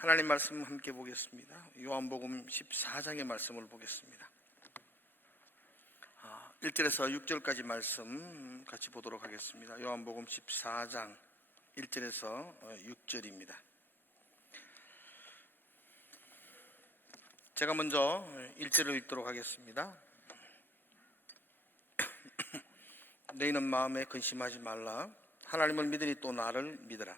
하나님 말씀 함께 보겠습니다. 요한복음 14장의 말씀을 보겠습니다. 1절에서 6절까지 말씀 같이 보도록 하겠습니다. 요한복음 14장 1절에서 6절입니다. 제가 먼저 1절을 읽도록 하겠습니다. 너희는 마음에 근심하지 말라. 하나님을 믿으니 또 나를 믿으라.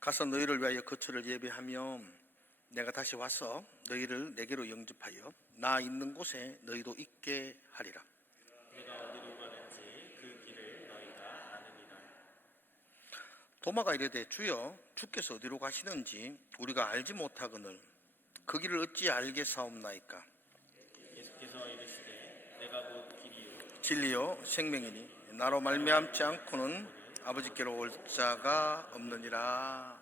가서 너희를 위하여 거처를 예비하며 내가 다시 와서 너희를 내게로 영접하여 나 있는 곳에 너희도 있게 하리라. 내가 어디로 가는지 그 길을 너희가 아느니라. 도마가 이르되 주여 주께서 어디로 가시는지 우리가 알지 못하거늘 그 길을 어찌 알겠사옵나이까. 예수께서 이르시되 내가 곧 길이요 진리요 생명이니 나로 말미암지 않고는 아버지께로 올 자가 없느니라.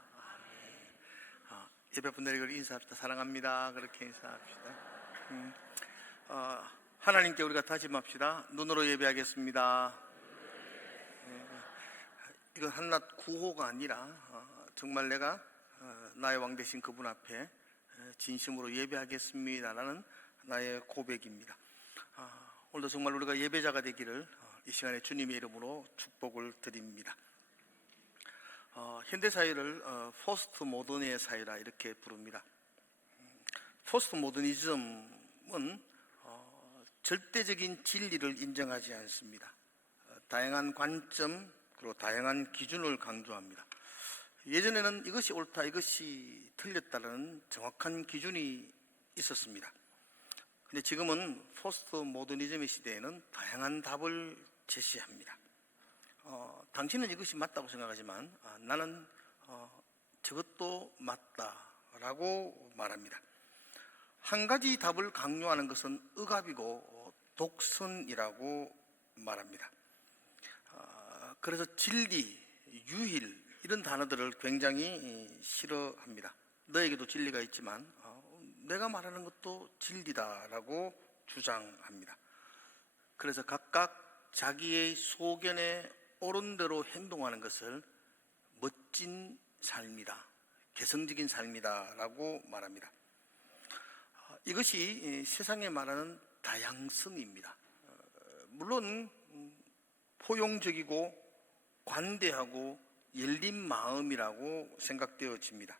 예배분들에게 인사합시다. 사랑합니다. 그렇게 인사합시다. 하나님께 우리가 다짐합시다. 눈으로 예배하겠습니다. 이건 한낱 구호가 아니라 정말 내가 나의 왕 되신 그분 앞에 진심으로 예배하겠습니다라는 나의 고백입니다. 오늘도 정말 우리가 예배자가 되기를 이 시간에 주님의 이름으로 축복을 드립니다. 현대사회를 포스트 모더니의 사회라 이렇게 부릅니다. 포스트 모더니즘은 절대적인 진리를 인정하지 않습니다. 다양한 관점 그리고 다양한 기준을 강조합니다. 예전에는 이것이 옳다 이것이 틀렸다는 정확한 기준이 있었습니다. 근데 지금은 포스트 모더니즘의 시대에는 다양한 답을 제시합니다. 당신은 이것이 맞다고 생각하지만 나는 저것도 맞다라고 말합니다. 한 가지 답을 강요하는 것은 억압이고 독선이라고 말합니다. 그래서 진리, 유일 이런 단어들을 굉장히 싫어합니다. 너에게도 진리가 있지만 내가 말하는 것도 진리다라고 주장합니다. 그래서 각각 자기의 소견에 옳은 대로 행동하는 것을 멋진 삶이다, 개성적인 삶이다라고 말합니다. 이것이 세상에 말하는 다양성입니다. 물론 포용적이고 관대하고 열린 마음이라고 생각되어집니다.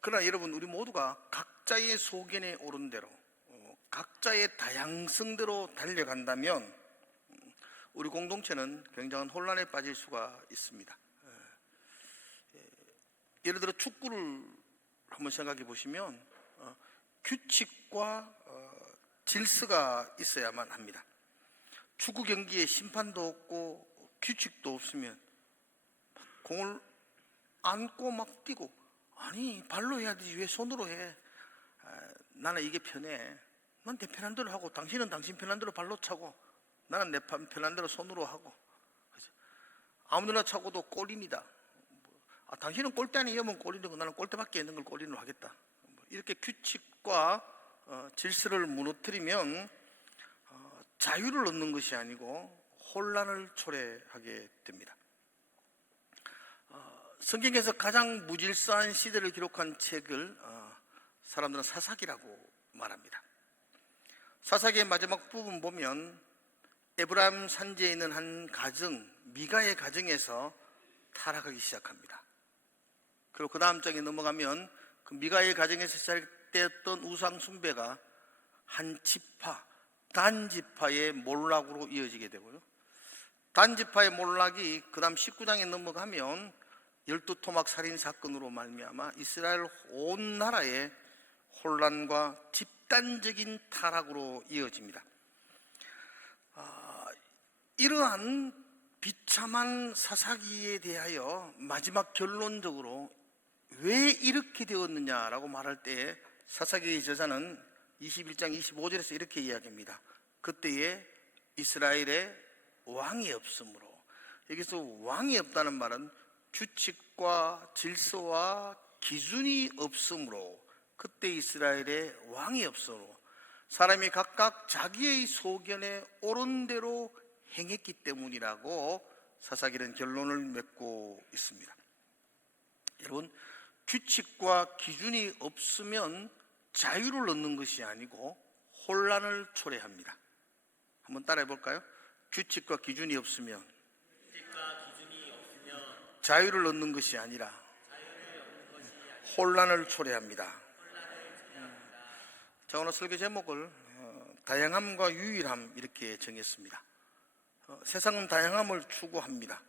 그러나 여러분, 우리 모두가 각자의 소견에 옳은 대로 각자의 다양성대로 달려간다면 우리 공동체는 굉장한 혼란에 빠질 수가 있습니다. 예를 들어 축구를 한번 생각해 보시면 규칙과 질서가 있어야만 합니다. 축구 경기에 심판도 없고 규칙도 없으면 공을 안고 막 뛰고, 아니 발로 해야 되지 왜 손으로 해? 나는 이게 편해. 난 내 편한 대로 하고 당신은 당신 편한 대로 발로 차고 나는 내 편한 대로 손으로 하고. 아무데나 차고도 골입니다. 당신은 골대 안에 넣으면 골이고 나는 골대 밖에 있는 걸 골인으로 하겠다. 이렇게 규칙과 질서를 무너뜨리면 자유를 얻는 것이 아니고 혼란을 초래하게 됩니다. 성경에서 가장 무질서한 시대를 기록한 책을 사람들은 사사기라고 말합니다. 사사기의 마지막 부분 보면 에브라임 산지에 있는 한 가정, 미가의 가정에서 타락하기 시작합니다. 그리고 그 다음 장에 넘어가면 그 미가의 가정에서 시작되었던 우상 숭배가 한 지파, 단지파의 몰락으로 이어지게 되고요. 단지파의 몰락이 그 다음 19장에 넘어가면 12토막 살인 사건으로 말미암아 이스라엘 온 나라의 혼란과 집단적인 타락으로 이어집니다. 이러한 비참한 사사기에 대하여 마지막 결론적으로 왜 이렇게 되었느냐라고 말할 때 사사기의 저자는 21장 25절에서 이렇게 이야기합니다. 그때에 이스라엘에 왕이 없으므로. 여기서 왕이 없다는 말은 규칙과 질서와 기준이 없으므로, 그때 이스라엘에 왕이 없으므로 사람이 각각 자기의 소견에 옳은 대로 행했기 때문이라고 사사기는 결론을 맺고 있습니다. 여러분, 규칙과 기준이 없으면 자유를 얻는 것이 아니고 혼란을 초래합니다. 한번 따라해 볼까요? 규칙과 기준이 없으면 자유를 얻는 것이 아니라 혼란을 초래합니다. 자, 오늘 설교 제목을 다양함과 유일함 이렇게 정했습니다. 세상은 다양함을 추구합니다.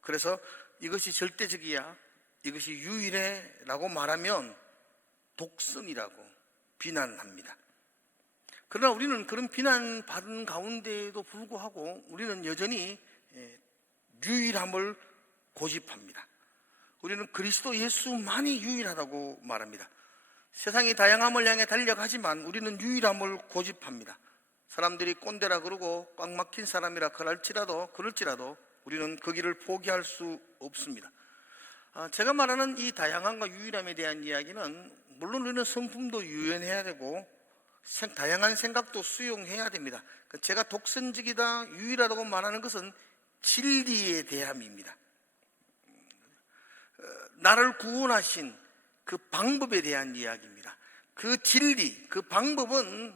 그래서 이것이 절대적이야, 이것이 유일해 라고 말하면 독선이라고 비난합니다. 그러나 우리는 그런 비난받은 가운데에도 불구하고 우리는 여전히 유일함을 고집합니다. 우리는 그리스도 예수만이 유일하다고 말합니다. 세상이 다양함을 향해 달려가지만 우리는 유일함을 고집합니다. 사람들이 꼰대라 그러고 꽉 막힌 사람이라 그럴지라도 우리는 그 길을 포기할 수 없습니다. 제가 말하는 이 다양함과 유일함에 대한 이야기는 물론 우리는 성품도 유연해야 되고 다양한 생각도 수용해야 됩니다. 제가 독선적이다, 유일하다고 말하는 것은 진리에 대함입니다. 나를 구원하신 그 방법에 대한 이야기입니다. 그 진리, 그 방법은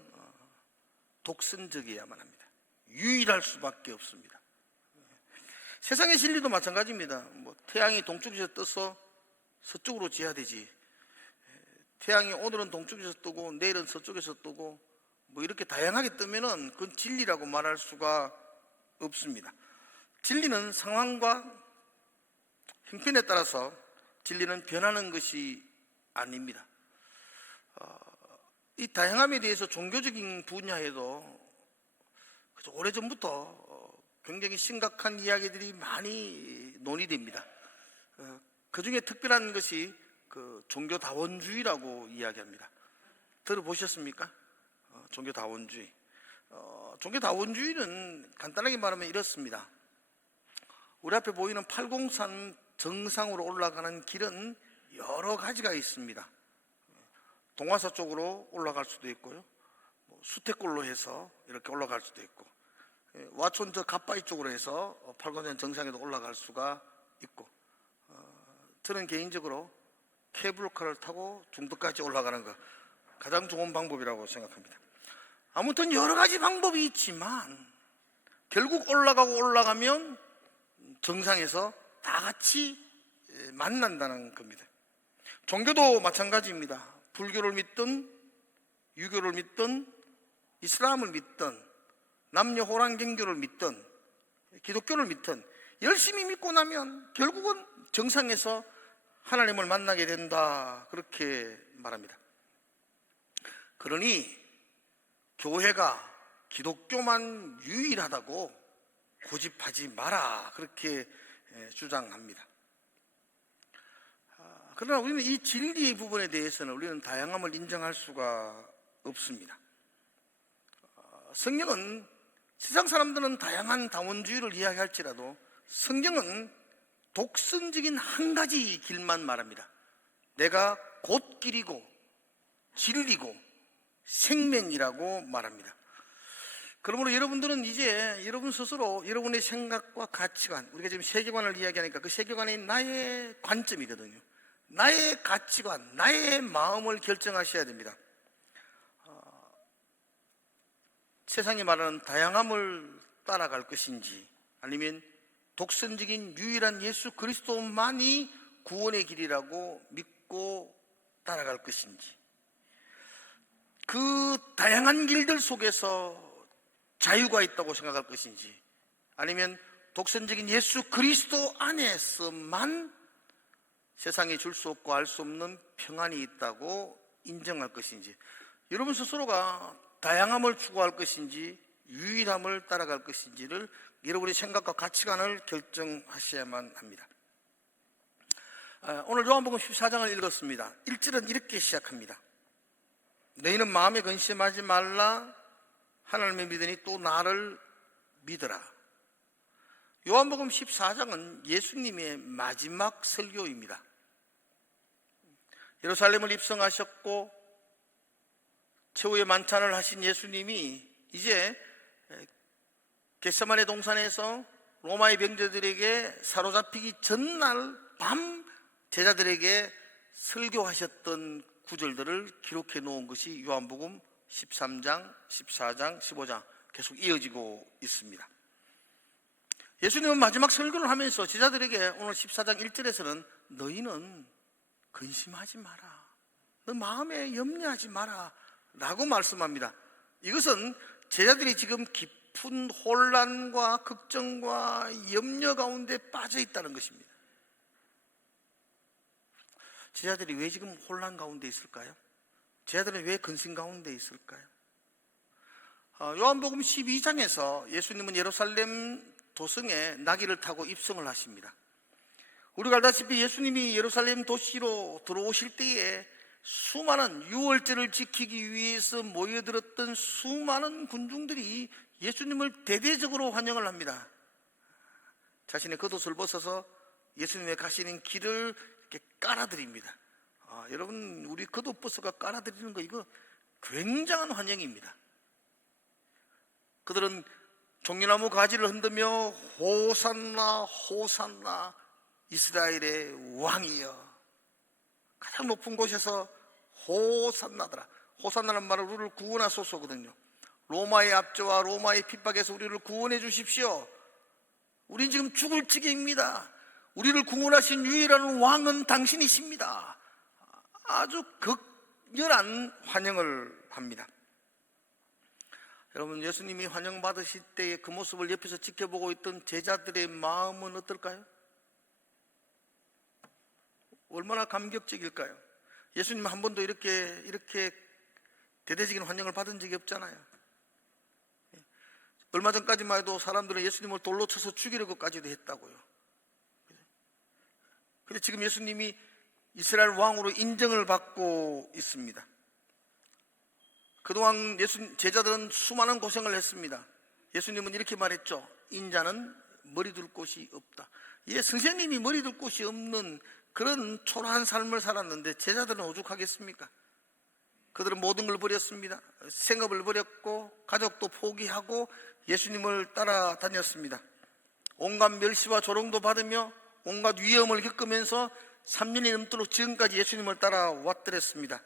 독선적이어야만 합니다. 유일할 수밖에 없습니다. 세상의 진리도 마찬가지입니다. 태양이 동쪽에서 떠서 서쪽으로 지어야 되지, 태양이 오늘은 동쪽에서 뜨고 내일은 서쪽에서 뜨고 이렇게 다양하게 뜨면은 그건 진리라고 말할 수가 없습니다. 진리는 상황과 형편에 따라서 진리는 변하는 것이 아닙니다. 이 다양함에 대해서 종교적인 분야에도 오래전부터 굉장히 심각한 이야기들이 많이 논의됩니다. 그 중에 특별한 것이 종교다원주의라고 이야기합니다. 들어보셨습니까? 종교다원주의. 종교다원주의는 간단하게 말하면 이렇습니다. 우리 앞에 보이는 803 정상으로 올라가는 길은 여러 가지가 있습니다. 동화사 쪽으로 올라갈 수도 있고요, 수태골로 해서 이렇게 올라갈 수도 있고, 와촌 저 갓바위 쪽으로 해서 803 정상에도 올라갈 수가 있고, 저는 개인적으로 케이블카를 타고 중턱까지 올라가는 거 가장 좋은 방법이라고 생각합니다. 아무튼 여러 가지 방법이 있지만 결국 올라가면 정상에서 다 같이 만난다는 겁니다. 종교도 마찬가지입니다. 불교를 믿든 유교를 믿든 이슬람을 믿든 남녀 호랑경교를 믿든 기독교를 믿든 열심히 믿고 나면 결국은 정상에서 하나님을 만나게 된다, 그렇게 말합니다. 그러니 교회가 기독교만 유일하다고 고집하지 마라, 그렇게 주장합니다. 그러나 우리는 이 진리 부분에 대해서는 우리는 다양함을 인정할 수가 없습니다. 성경은 세상 사람들은 다양한 다원주의를 이야기할지라도 성경은 독선적인 한 가지 길만 말합니다. 내가 곧 길이고 진리고 생명이라고 말합니다. 그러므로 여러분들은 이제 여러분 스스로 여러분의 생각과 가치관, 우리가 지금 세계관을 이야기하니까 그 세계관이 나의 관점이거든요. 나의 가치관, 나의 마음을 결정하셔야 됩니다. 세상이 말하는 다양함을 따라갈 것인지, 아니면 독선적인 유일한 예수 그리스도만이 구원의 길이라고 믿고 따라갈 것인지, 그 다양한 길들 속에서 자유가 있다고 생각할 것인지, 아니면 독선적인 예수 그리스도 안에서만 세상에 줄 수 없고 알 수 없는 평안이 있다고 인정할 것인지, 여러분 스스로가 다양함을 추구할 것인지 유일함을 따라갈 것인지를 여러분의 생각과 가치관을 결정하셔야만 합니다. 오늘 요한복음 14장을 읽었습니다. 1절은 이렇게 시작합니다. 너희는 마음에 근심하지 말라. 하나님을 믿으니 또 나를 믿으라. 요한복음 14장은 예수님의 마지막 설교입니다. 예루살렘을 입성하셨고 최후의 만찬을 하신 예수님이 이제 겟세마네 동산에서 로마의 병제들에게 사로잡히기 전날 밤 제자들에게 설교하셨던 구절들을 기록해 놓은 것이 요한복음 13장, 14장, 15장 계속 이어지고 있습니다. 예수님은 마지막 설교를 하면서 제자들에게 오늘 14장 1절에서는 너희는 근심하지 마라, 너 마음에 염려하지 마라 라고 말씀합니다. 이것은 제자들이 지금 깊은 혼란과 걱정과 염려 가운데 빠져 있다는 것입니다. 제자들이 왜 지금 혼란 가운데 있을까요? 제자들은 왜 근심 가운데 있을까요? 요한복음 12장에서 예수님은 예루살렘 도성에 나귀를 타고 입성을 하십니다. 우리가 알다시피 예수님이 예루살렘 도시로 들어오실 때에 수많은 유월절을 지키기 위해서 모여들었던 수많은 군중들이 예수님을 대대적으로 환영을 합니다. 자신의 겉옷을 벗어서 예수님의 가시는 길을 이렇게 깔아드립니다. 여러분, 우리 겉옷 벗어가 깔아드리는 거 이거 굉장한 환영입니다. 그들은 종려나무 가지를 흔들며 호산나 호산나 이스라엘의 왕이여, 가장 높은 곳에서 호산나더라. 호산나는 말은 우리를 구원하소서거든요. 로마의 압제와 로마의 핍박에서 우리를 구원해 주십시오. 우린 지금 죽을 지경입니다. 우리를 구원하신 유일한 왕은 당신이십니다. 아주 극렬한 환영을 합니다. 여러분, 예수님이 환영받으실 때의 그 모습을 옆에서 지켜보고 있던 제자들의 마음은 어떨까요? 얼마나 감격적일까요? 예수님 한 번도 이렇게 대대적인 환영을 받은 적이 없잖아요. 얼마 전까지만 해도 사람들은 예수님을 돌로 쳐서 죽이려고까지도 했다고요. 그런데 지금 예수님이 이스라엘 왕으로 인정을 받고 있습니다. 그동안 제자들은 수많은 고생을 했습니다. 예수님은 이렇게 말했죠. 인자는 머리 둘 곳이 없다. 선생님이 머리 둘 곳이 없는 그런 초라한 삶을 살았는데 제자들은 오죽하겠습니까? 그들은 모든 걸 버렸습니다. 생업을 버렸고 가족도 포기하고 예수님을 따라다녔습니다. 온갖 멸시와 조롱도 받으며 온갖 위험을 겪으면서 3년이 넘도록 지금까지 예수님을 따라왔더랬습니다.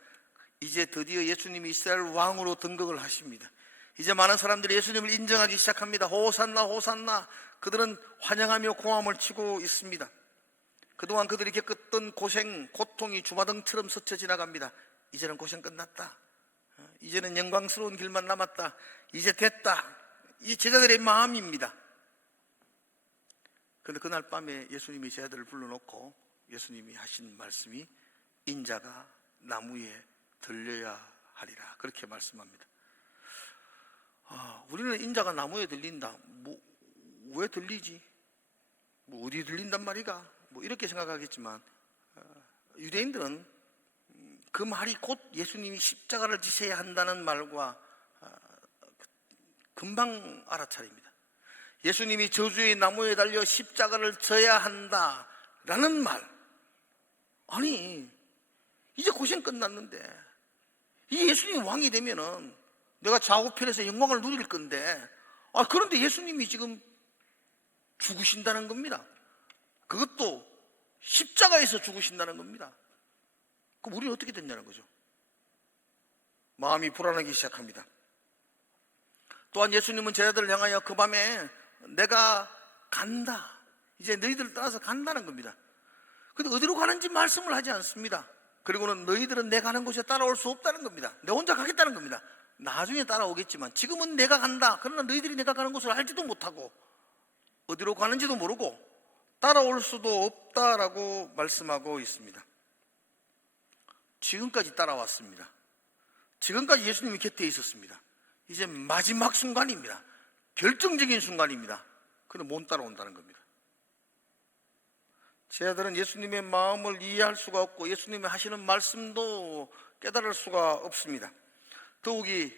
이제 드디어 예수님이 이스라엘 왕으로 등극을 하십니다. 이제 많은 사람들이 예수님을 인정하기 시작합니다. 호산나 호산나. 그들은 환영하며 고함을 치고 있습니다. 그동안 그들이 겪었던 고생, 고통이 주마등처럼 스쳐 지나갑니다. 이제는 고생 끝났다. 이제는 영광스러운 길만 남았다. 이제 됐다. 이 제자들의 마음입니다. 그런데 그날 밤에 예수님이 제자들을 불러놓고 예수님이 하신 말씀이 인자가 나무에 들려야 하리라, 그렇게 말씀합니다. 우리는 인자가 나무에 들린다. 왜 들리지? 어디 들린단 말이가? 이렇게 생각하겠지만 유대인들은 그 말이 곧 예수님이 십자가를 지셔야 한다는 말과 금방 알아차립니다. 예수님이 저주의 나무에 달려 십자가를 져야 한다라는 말. 아니, 이제 고생 끝났는데 이 예수님이 왕이 되면은 내가 좌우편에서 영광을 누릴 건데, 그런데 예수님이 지금 죽으신다는 겁니다. 그것도 십자가에서 죽으신다는 겁니다. 그럼 우리는 어떻게 됐냐는 거죠. 마음이 불안하기 시작합니다. 또한 예수님은 제자들을 향하여 그 밤에 내가 간다, 이제 너희들을 따라서 간다는 겁니다. 근데 어디로 가는지 말씀을 하지 않습니다. 그리고는 너희들은 내가 가는 곳에 따라올 수 없다는 겁니다. 내 혼자 가겠다는 겁니다. 나중에 따라오겠지만 지금은 내가 간다. 그러나 너희들이 내가 가는 곳을 알지도 못하고 어디로 가는지도 모르고 따라올 수도 없다라고 말씀하고 있습니다. 지금까지 따라왔습니다. 지금까지 예수님이 곁에 있었습니다. 이제 마지막 순간입니다. 결정적인 순간입니다. 그런데 못 따라온다는 겁니다. 제자들은 예수님의 마음을 이해할 수가 없고 예수님이 하시는 말씀도 깨달을 수가 없습니다. 더욱이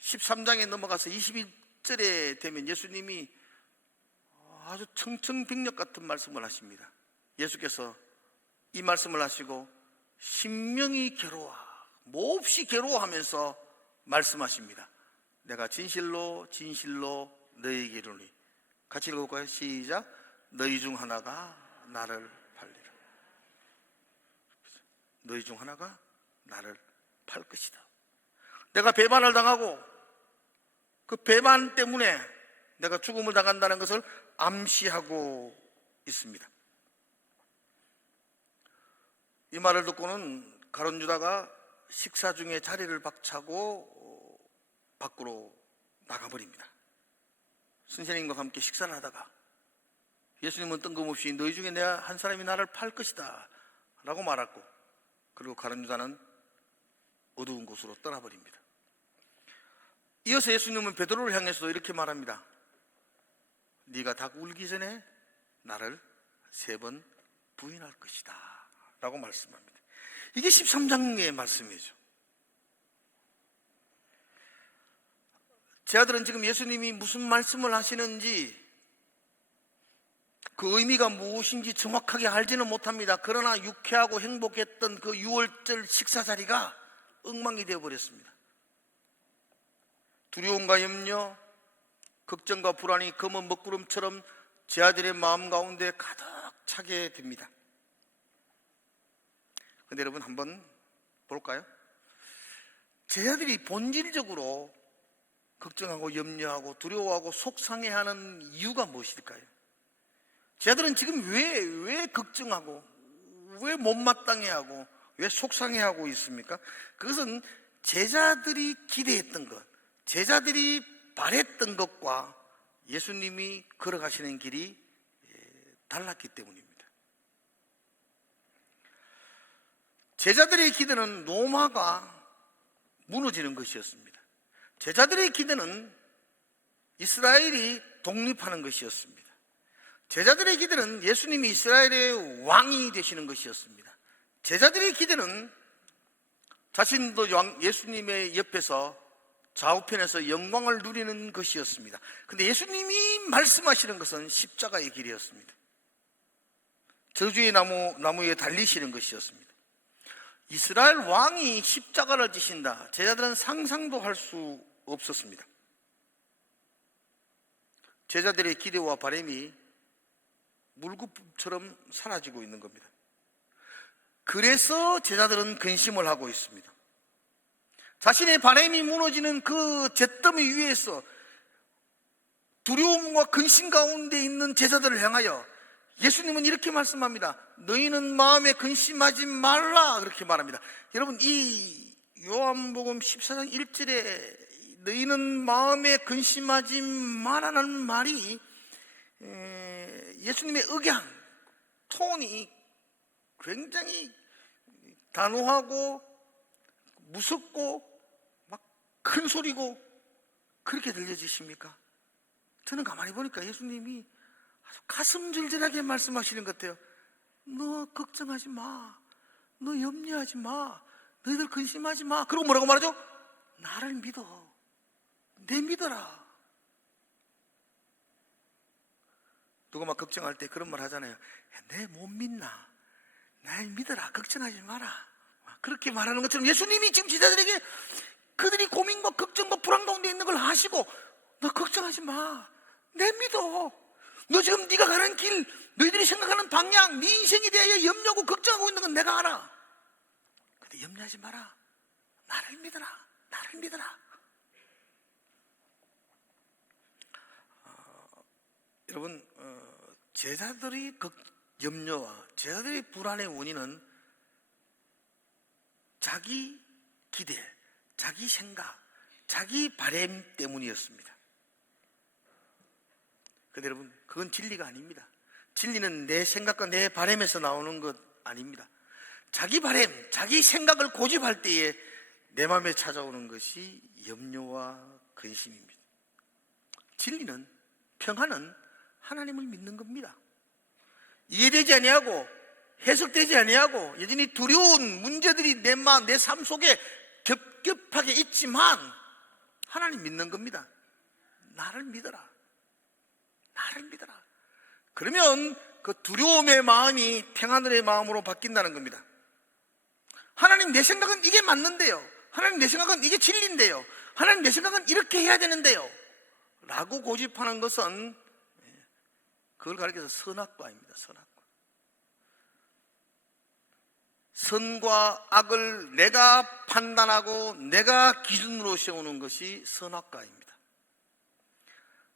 13장에 넘어가서 21절에 되면 예수님이 아주 청청백력 같은 말씀을 하십니다. 예수께서 이 말씀을 하시고 심령이 괴로워, 몹시 괴로워하면서 말씀하십니다. 내가 진실로 진실로 너희에게 이르노니. 같이 읽어볼까요? 시작. 너희 중 하나가 나를 팔리라. 너희 중 하나가 나를 팔 것이다. 내가 배반을 당하고 그 배반 때문에 내가 죽음을 당한다는 것을 암시하고 있습니다. 이 말을 듣고는 가룟 유다가 식사 중에 자리를 박차고 밖으로 나가버립니다. 선생님과 함께 식사를 하다가 예수님은 뜬금없이 너희 중에 내가 한 사람이 나를 팔 것이다 라고 말했고, 그리고 가룟 유다는 어두운 곳으로 떠나버립니다. 이어서 예수님은 베드로를 향해서 이렇게 말합니다. 네가 닭 울기 전에 나를 3번 부인할 것이다 라고 말씀합니다. 이게 13장의 말씀이죠. 제 아들은 지금 예수님이 무슨 말씀을 하시는지 그 의미가 무엇인지 정확하게 알지는 못합니다. 그러나 유쾌하고 행복했던 그 6월절 식사 자리가 엉망이 되어버렸습니다. 두려움과 염려, 걱정과 불안이 검은 먹구름처럼 제 아들의 마음 가운데 가득 차게 됩니다. 근데 여러분 한번 볼까요? 제 아들이 본질적으로 걱정하고 염려하고 두려워하고 속상해하는 이유가 무엇일까요? 제 아들은 지금 왜 걱정하고 왜 못마땅해하고 왜 속상해하고 있습니까? 그것은 제자들이 기대했던 것, 제자들이 바랬던 것과 예수님이 걸어가시는 길이 달랐기 때문입니다. 제자들의 기대는 로마가 무너지는 것이었습니다. 제자들의 기대는 이스라엘이 독립하는 것이었습니다. 제자들의 기대는 예수님이 이스라엘의 왕이 되시는 것이었습니다. 제자들의 기대는 자신도 예수님의 옆에서 좌우편에서 영광을 누리는 것이었습니다. 그런데 예수님이 말씀하시는 것은 십자가의 길이었습니다. 저주의 나무에 달리시는 것이었습니다. 이스라엘 왕이 십자가를 지신다, 제자들은 상상도 할 수 없었습니다. 제자들의 기대와 바람이 물구처럼 사라지고 있는 겁니다. 그래서 제자들은 근심을 하고 있습니다. 자신의 바람이 무너지는 그 잿더미 위에서 두려움과 근심 가운데 있는 제자들을 향하여 예수님은 이렇게 말씀합니다. 너희는 마음에 근심하지 말라, 그렇게 말합니다. 여러분, 이 요한복음 14장 1절에 너희는 마음에 근심하지 말라는 말이 예수님의 억양, 톤이 굉장히 단호하고 무섭고 막 큰 소리고 그렇게 들려지십니까? 저는 가만히 보니까 예수님이 아주 가슴절절하게 말씀하시는 것 같아요. 너 걱정하지 마, 너 염려하지 마, 너희들 근심하지 마. 그리고 뭐라고 말하죠? 나를 믿어, 내 믿어라. 누가 막 걱정할 때 그런 말 하잖아요. 내 못 믿나? 날 믿어라, 걱정하지 마라. 그렇게 말하는 것처럼 예수님이 지금 제자들에게 그들이 고민과 걱정과 불안 가운데 있는 걸 아시고, 너 걱정하지 마, 내 믿어. 너 지금 네가 가는 길, 너희들이 생각하는 방향, 네 인생에 대하여 염려하고 걱정하고 있는 건 내가 알아. 근데 염려하지 마라, 나를 믿어라, 나를 믿어라. 여러분, 제자들의 염려와 제자들의 불안의 원인은 자기 기대, 자기 생각, 자기 바람 때문이었습니다. 그런데 여러분, 그건 진리가 아닙니다. 진리는 내 생각과 내 바람에서 나오는 것 아닙니다. 자기 바람, 자기 생각을 고집할 때에 내 마음에 찾아오는 것이 염려와 근심입니다. 진리는, 평안은 하나님을 믿는 겁니다. 이해되지 아니하고 해석되지 아니하고 여전히 두려운 문제들이 내 삶 속에 겹겹하게 있지만 하나님 믿는 겁니다. 나를 믿어라, 나를 믿어라. 그러면 그 두려움의 마음이 평안의 마음으로 바뀐다는 겁니다. 하나님, 내 생각은 이게 맞는데요, 하나님, 내 생각은 이게 진리인데요, 하나님 내 생각은 이렇게 해야 되는데요 라고 고집하는 것은 그걸 가리켜서 선악과입니다. 선악과. 선과 악을 내가 판단하고 내가 기준으로 세우는 것이 선악과입니다.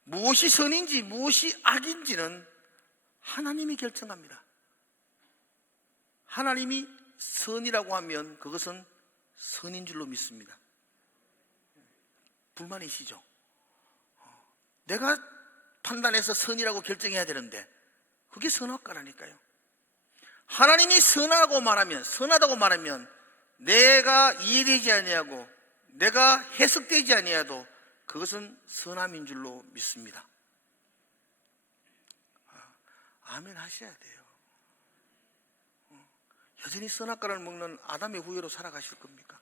무엇이 선인지 무엇이 악인지는 하나님이 결정합니다. 하나님이 선이라고 하면 그것은 선인 줄로 믿습니다. 불만이시죠? 내가 판단해서 선이라고 결정해야 되는데 그게 선악과라니까요. 하나님이 선하다고 말하면 내가 이해되지 아니하고 내가 해석되지 아니하도 그것은 선함인 줄로 믿습니다. 아멘 하셔야 돼요. 여전히 선악과를 먹는 아담의 후예로 살아가실 겁니까?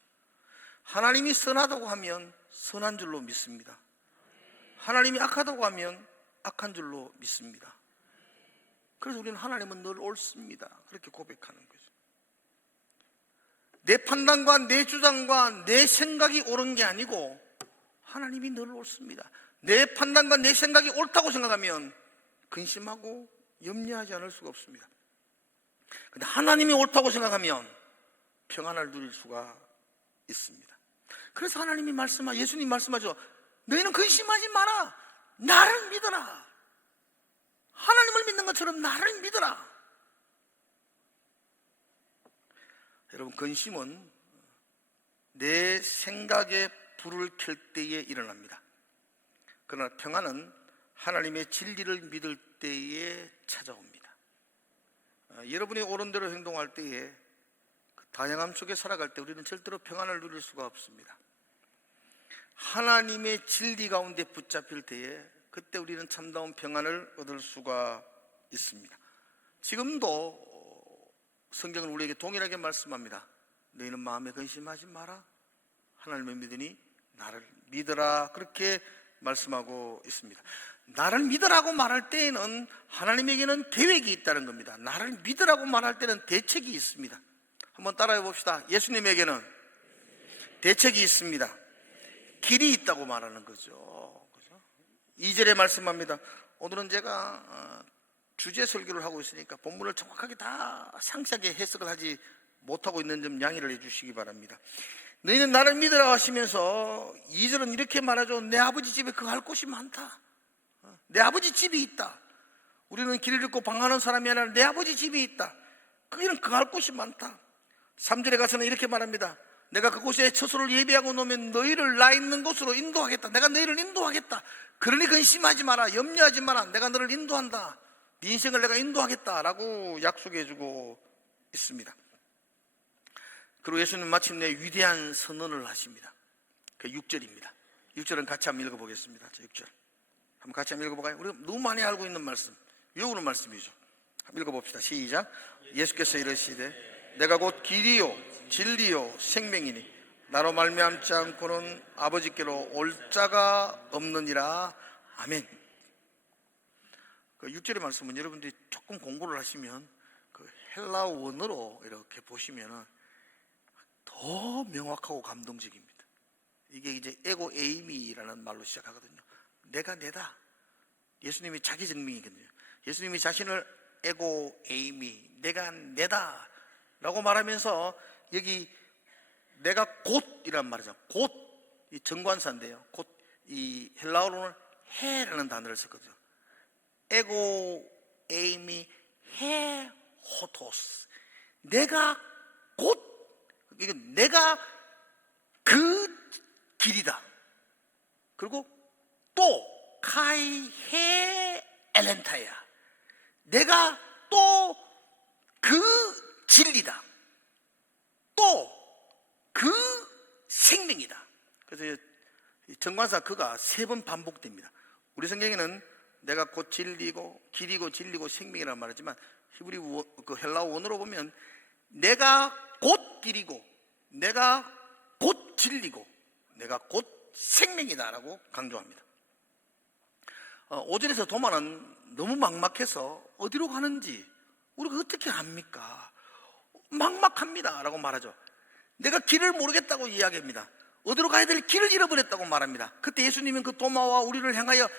하나님이 선하다고 하면 선한 줄로 믿습니다. 하나님이 악하다고 하면 악한 줄로 믿습니다. 그래서 우리는 하나님은 늘 옳습니다. 그렇게 고백하는 거죠. 내 판단과 내 주장과 내 생각이 옳은 게 아니고 하나님이 늘 옳습니다. 내 판단과 내 생각이 옳다고 생각하면 근심하고 염려하지 않을 수가 없습니다. 그런데 하나님이 옳다고 생각하면 평안을 누릴 수가 있습니다. 그래서 하나님이 예수님 말씀하죠. 너희는 근심하지 마라. 나를 믿어라. 하나님을 믿는 것처럼 나를 믿어라. 여러분, 근심은 내 생각에 불을 켤 때에 일어납니다. 그러나 평안은 하나님의 진리를 믿을 때에 찾아옵니다. 여러분이 옳은 대로 행동할 때에 그 다양함 속에 살아갈 때 우리는 절대로 평안을 누릴 수가 없습니다. 하나님의 진리 가운데 붙잡힐 때에 그때 우리는 참다운 평안을 얻을 수가 있습니다. 지금도 성경은 우리에게 동일하게 말씀합니다. 너희는 마음에 근심하지 마라. 하나님을 믿으니 나를 믿어라. 그렇게 말씀하고 있습니다. 나를 믿으라고 말할 때에는 하나님에게는 계획이 있다는 겁니다. 나를 믿으라고 말할 때는 대책이 있습니다. 한번 따라해 봅시다. 예수님에게는 대책이 있습니다. 길이 있다고 말하는 거죠. 2절에 말씀합니다. 오늘은 제가 주제 설교를 하고 있으니까 본문을 정확하게 다 상세하게 해석을 하지 못하고 있는 점 양해를 해 주시기 바랍니다. 너희는 나를 믿으라 하시면서 2절은 이렇게 말하죠. 내 아버지 집에 거할 곳이 많다. 내 아버지 집이 있다. 우리는 길을 잃고 방황하는 사람이 아니라 내 아버지 집이 있다. 거기는 거할 곳이 많다. 3절에 가서는 이렇게 말합니다. 내가 그곳에 처소를 예비하고 놓으면 너희를 나 있는 곳으로 인도하겠다. 내가 너희를 인도하겠다. 그러니 근심하지 마라. 염려하지 마라. 내가 너를 인도한다. 네 인생을 내가 인도하겠다라고 약속해주고 있습니다. 그리고 예수님은 마침내 위대한 선언을 하십니다. 그 6절입니다. 6절은 같이 한번 읽어보겠습니다. 6절 한번 같이 한번 읽어볼까요? 우리가 너무 많이 알고 있는 말씀, 외우는 말씀이죠. 한번 읽어봅시다. 시작. 예수께서 이르시되 내가 곧 길이요 진리요 생명이니 나로 말미암지 않고는 아버지께로 올 자가 없느니라. 아멘. 그 6절의 말씀은 여러분들이 조금 공부를 하시면 그 헬라어 원어로 이렇게 보시면은 더 명확하고 감동적입니다. 이게 이제 에고 에이미라는 말로 시작하거든요. 내가 내다. 예수님이 자기 증명이거든요. 예수님이 자신을 에고 에이미, 내가 내다 라고 말하면서 여기 내가 곧이란 말이죠. 곧, 이 정관사인데요. 곧, 이 헬라어로는 해라는 단어를 썼거든요. 에고 에이미 해 호토스. 내가 곧, 이건 내가 그 길이다. 그리고 또 카이 해 엘렌타야. 내가 또 그 진리다. 또 그 생명이다. 그래서 정관사 그가 3번 반복됩니다. 우리 성경에는 내가 곧 진리고 길이고 진리고 생명이라는 말이지만 히브리 그 헬라어 원어로 보면 내가 곧 길이고 내가 곧 진리고 내가 곧 생명이다라고 강조합니다. 5절에서 도마는 너무 막막해서 어디로 가는지 우리가 어떻게 압니까? 막막합니다 라고 말하죠. 내가 길을 모르겠다고 이야기합니다. 어디로 가야 될 길을 잃어버렸다고 말합니다. 그때 예수님은 그 도마와 우리를 향하여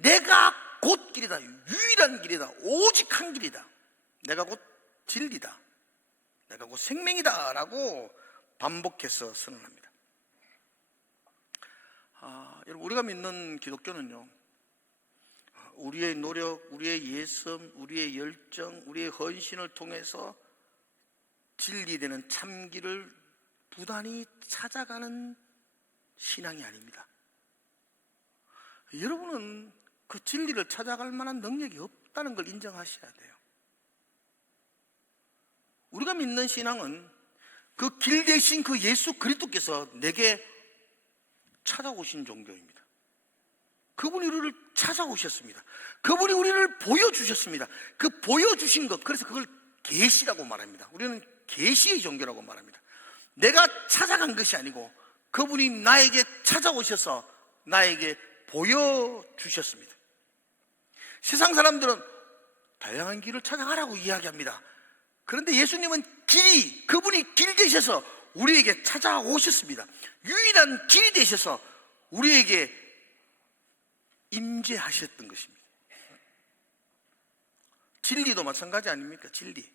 내가 곧 길이다, 유일한 길이다, 오직 한 길이다, 내가 곧 진리다, 내가 곧 생명이다 라고 반복해서 선언합니다. 여러분, 우리가 믿는 기독교는요, 우리의 노력, 우리의 예심, 우리의 열정, 우리의 헌신을 통해서 진리되는 참길을 부단히 찾아가는 신앙이 아닙니다. 여러분은 그 진리를 찾아갈 만한 능력이 없다는 걸 인정하셔야 돼요. 우리가 믿는 신앙은 그 길 대신 그 예수 그리스도께서 내게 찾아오신 종교입니다. 그분이 우리를 찾아오셨습니다. 그분이 우리를 보여주셨습니다. 그 보여주신 것, 그래서 그걸 계시라고 말합니다. 우리는 계시의 종교라고 말합니다. 내가 찾아간 것이 아니고 그분이 나에게 찾아오셔서 나에게 보여주셨습니다. 세상 사람들은 다양한 길을 찾아가라고 이야기합니다. 그런데 예수님은 그분이 길 되셔서 우리에게 찾아오셨습니다. 유일한 길이 되셔서 우리에게 임재하셨던 것입니다. 진리도 마찬가지 아닙니까? 진리.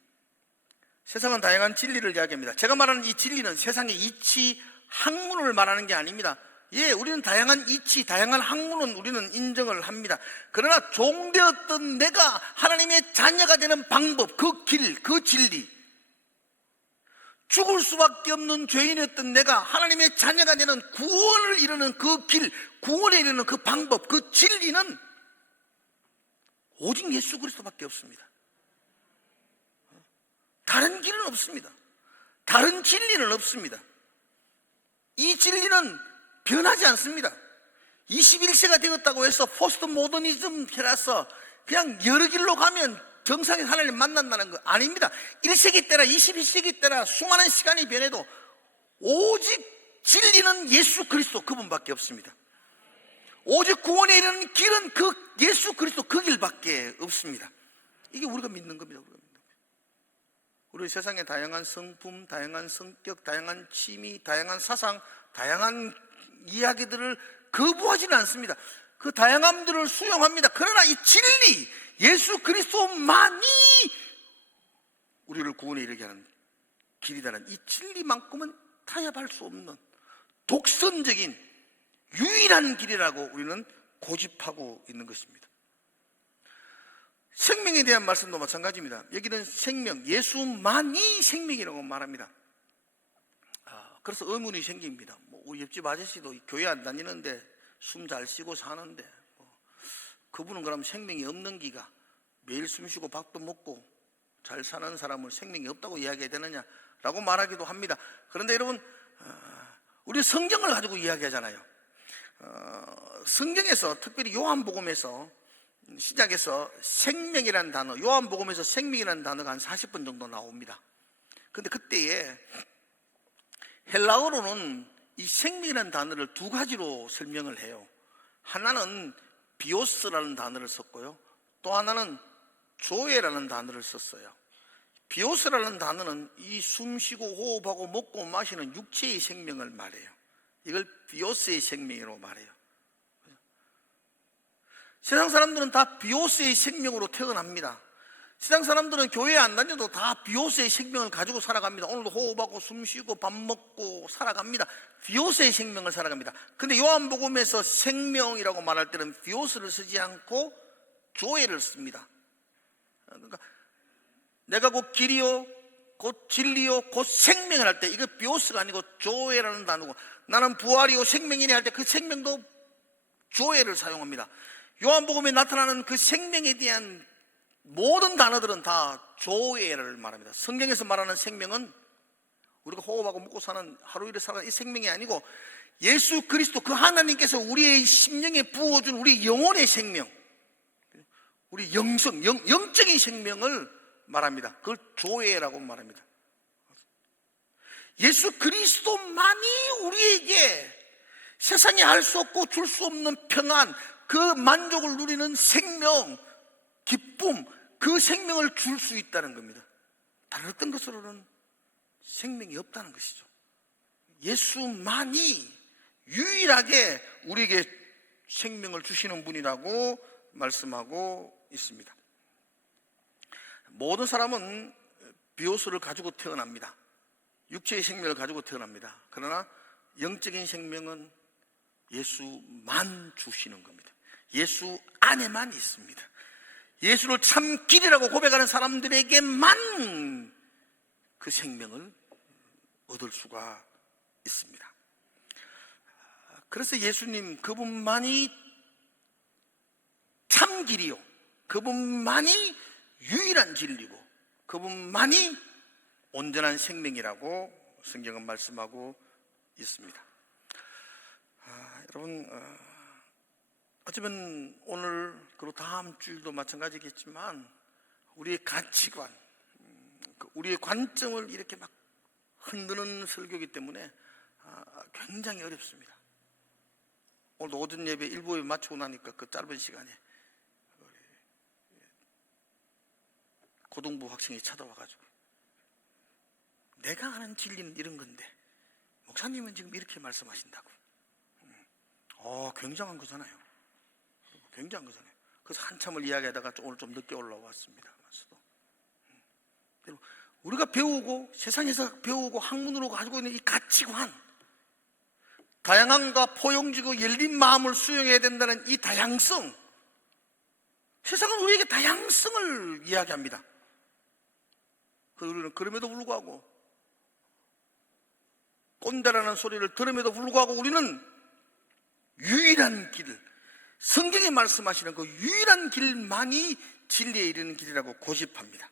세상은 다양한 진리를 이야기합니다. 제가 말하는 이 진리는 세상의 이치, 학문을 말하는 게 아닙니다. 예, 우리는 다양한 이치, 다양한 학문은 우리는 인정을 합니다. 그러나 종되었던 내가 하나님의 자녀가 되는 방법, 그 길, 그 진리, 죽을 수밖에 없는 죄인이었던 내가 하나님의 자녀가 되는 구원을 이루는 그 길, 구원에 이르는 그 방법, 그 진리는 오직 예수 그리스도밖에 없습니다. 다른 길은 없습니다. 다른 진리는 없습니다. 이 진리는 변하지 않습니다. 21세가 되었다고 해서 포스트 모더니즘 해라서 그냥 여러 길로 가면 정상의 하나님 만난다는 거 아닙니다. 1세기 때나 21세기 때나 수많은 시간이 변해도 오직 진리는 예수 그리스도 그분밖에 없습니다. 오직 구원에 이르는 길은 그 예수 그리스도 그 길밖에 없습니다. 이게 우리가 믿는 겁니다. 우리 세상의 다양한 성품, 다양한 성격, 다양한 취미, 다양한 사상, 다양한 이야기들을 거부하지는 않습니다. 그 다양함들을 수용합니다. 그러나 이 진리, 예수 그리스도만이 우리를 구원에 이르게 하는 길이라는 이 진리만큼은 타협할 수 없는 독선적인 유일한 길이라고 우리는 고집하고 있는 것입니다. 생명에 대한 말씀도 마찬가지입니다. 여기는 생명, 예수만이 생명이라고 말합니다. 그래서 의문이 생깁니다. 우리 옆집 아저씨도 교회 안 다니는데 숨 잘 쉬고 사는데 그분은 그럼 생명이 없는 기가 매일 숨 쉬고 밥도 먹고 잘 사는 사람을 생명이 없다고 이야기해야 되느냐라고 말하기도 합니다. 그런데 여러분, 우리 성경을 가지고 이야기하잖아요. 성경에서 특별히 요한복음에서 시작해서 생명이라는 단어, 요한복음에서 생명이라는 단어가 한 40번 정도 나옵니다. 그런데 그때에 헬라어로는 이 생명이라는 단어를 두 가지로 설명을 해요. 하나는 비오스라는 단어를 썼고요, 또 하나는 조에라는 단어를 썼어요. 비오스라는 단어는 이 숨쉬고 호흡하고 먹고 마시는 육체의 생명을 말해요. 이걸 비오스의 생명이라고 말해요. 세상 사람들은 다 비오스의 생명으로 태어납니다. 세상 사람들은 교회에 안 다녀도 다 비오스의 생명을 가지고 살아갑니다. 오늘도 호흡하고 숨쉬고 밥 먹고 살아갑니다. 비오스의 생명을 살아갑니다. 근데 요한복음에서 생명이라고 말할 때는 비오스를 쓰지 않고 조에를 씁니다. 그러니까 내가 곧 길이요 곧 진리요 곧 생명을 할 때 이거 비오스가 아니고 조에라는 단어고, 나는 부활이요 생명이니 할 때 그 생명도 조에를 사용합니다. 요한복음에 나타나는 그 생명에 대한 모든 단어들은 다 조에를 말합니다. 성경에서 말하는 생명은 우리가 호흡하고 먹고 사는 하루 일에 살아가는 이 생명이 아니고 예수 그리스도 그 하나님께서 우리의 심령에 부어준 우리 영혼의 생명, 우리 영적인 생명을 말합니다. 그걸 조에라고 말합니다. 예수 그리스도만이 우리에게 세상에 알 수 없고 줄 수 없는 평안, 그 만족을 누리는 생명, 기쁨, 그 생명을 줄 수 있다는 겁니다. 다른 어떤 것으로는 생명이 없다는 것이죠. 예수만이 유일하게 우리에게 생명을 주시는 분이라고 말씀하고 있습니다. 모든 사람은 비오스를 가지고 태어납니다. 육체의 생명을 가지고 태어납니다. 그러나 영적인 생명은 예수만 주시는 겁니다. 예수 안에만 있습니다. 예수를 참 길이라고 고백하는 사람들에게만 그 생명을 얻을 수가 있습니다. 그래서 예수님 그분만이 참 길이요, 그분만이 유일한 진리고 그분만이 온전한 생명이라고 성경은 말씀하고 있습니다. 여러분, 어쩌면 오늘 그리고 다음 주일도 마찬가지겠지만 우리의 가치관, 우리의 관점을 이렇게 막 흔드는 설교이기 때문에 굉장히 어렵습니다. 오늘도 오전 예배 일부 예배 마치고 나니까 그 짧은 시간에 고등부 학생이 찾아와가지고 내가 아는 진리는 이런 건데 목사님은 지금 이렇게 말씀하신다고. 굉장한 거잖아요. 굉장한 거잖아요. 그래서 한참을 이야기하다가 오늘 좀 늦게 올라왔습니다. 우리가 배우고 세상에서 배우고 학문으로 가지고 있는 이 가치관, 다양함과 포용지고 열린 마음을 수용해야 된다는 이 다양성, 세상은 우리에게 다양성을 이야기합니다. 우리는 그럼에도 불구하고 꼰대라는 소리를 들음에도 불구하고 우리는 유일한 길, 성경에 말씀하시는 그 유일한 길만이 진리에 이르는 길이라고 고집합니다.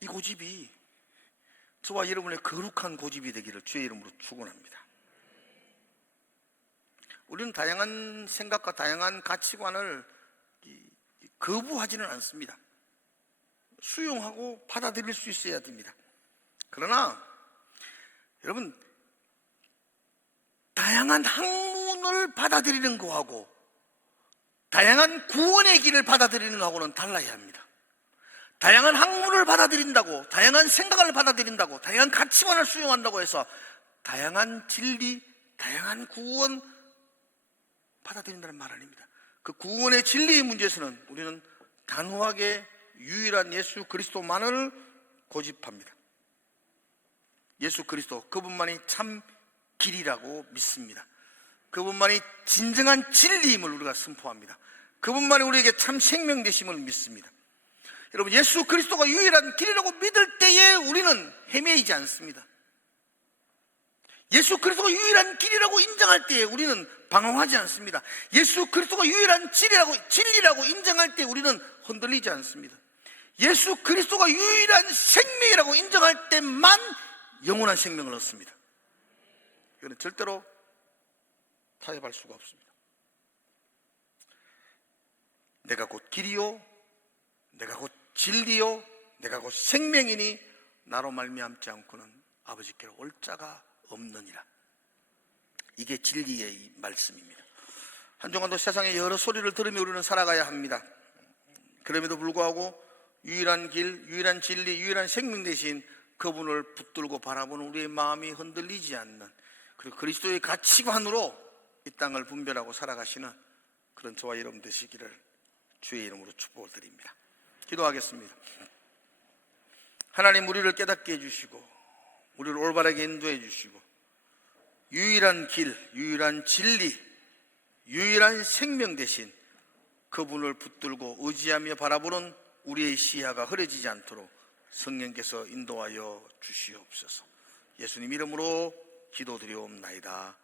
이 고집이 저와 여러분의 거룩한 고집이 되기를 주의 이름으로 축원합니다. 우리는 다양한 생각과 다양한 가치관을 거부하지는 않습니다. 수용하고 받아들일 수 있어야 됩니다. 그러나 여러분, 다양한 학문을 받아들이는 거하고 다양한 구원의 길을 받아들이는 거하고는 달라야 합니다. 다양한 학문을 받아들인다고, 다양한 생각을 받아들인다고, 다양한 가치관을 수용한다고 해서 다양한 진리, 다양한 구원 받아들인다는 말 아닙니다. 그 구원의 진리의 문제에서는 우리는 단호하게 유일한 예수 그리스도만을 고집합니다. 예수 그리스도, 그분만이 참 길이라고 믿습니다. 그분만이 진정한 진리임을 우리가 선포합니다. 그분만이 우리에게 참 생명 되심을 믿습니다. 여러분, 예수 그리스도가 유일한 길이라고 믿을 때에 우리는 헤매이지 않습니다. 예수 그리스도가 유일한 길이라고 인정할 때에 우리는 방황하지 않습니다. 예수 그리스도가 유일한 진리라고 인정할 때 우리는 흔들리지 않습니다. 예수 그리스도가 유일한 생명이라고 인정할 때만 영원한 생명을 얻습니다. 이거는 절대로 타협할 수가 없습니다. 내가 곧 길이요, 내가 곧 진리요, 내가 곧 생명이니 나로 말미암지 않고는 아버지께로 올 자가 없느니라. 이게 진리의 말씀입니다. 한동안도 세상의 여러 소리를 들으며 우리는 살아가야 합니다. 그럼에도 불구하고 유일한 길, 유일한 진리, 유일한 생명 되신 그분을 붙들고 바라보는 우리의 마음이 흔들리지 않는, 그리고 그리스도의 가치관으로 이 땅을 분별하고 살아가시는 그런 저와 여러분 되시기를 주의 이름으로 축복을 드립니다. 기도하겠습니다. 하나님, 우리를 깨닫게 해주시고 우리를 올바르게 인도해 주시고 유일한 길, 유일한 진리, 유일한 생명 되신 그분을 붙들고 의지하며 바라보는 우리의 시야가 흐려지지 않도록 성령께서 인도하여 주시옵소서. 예수님 이름으로 기도드리옵나이다.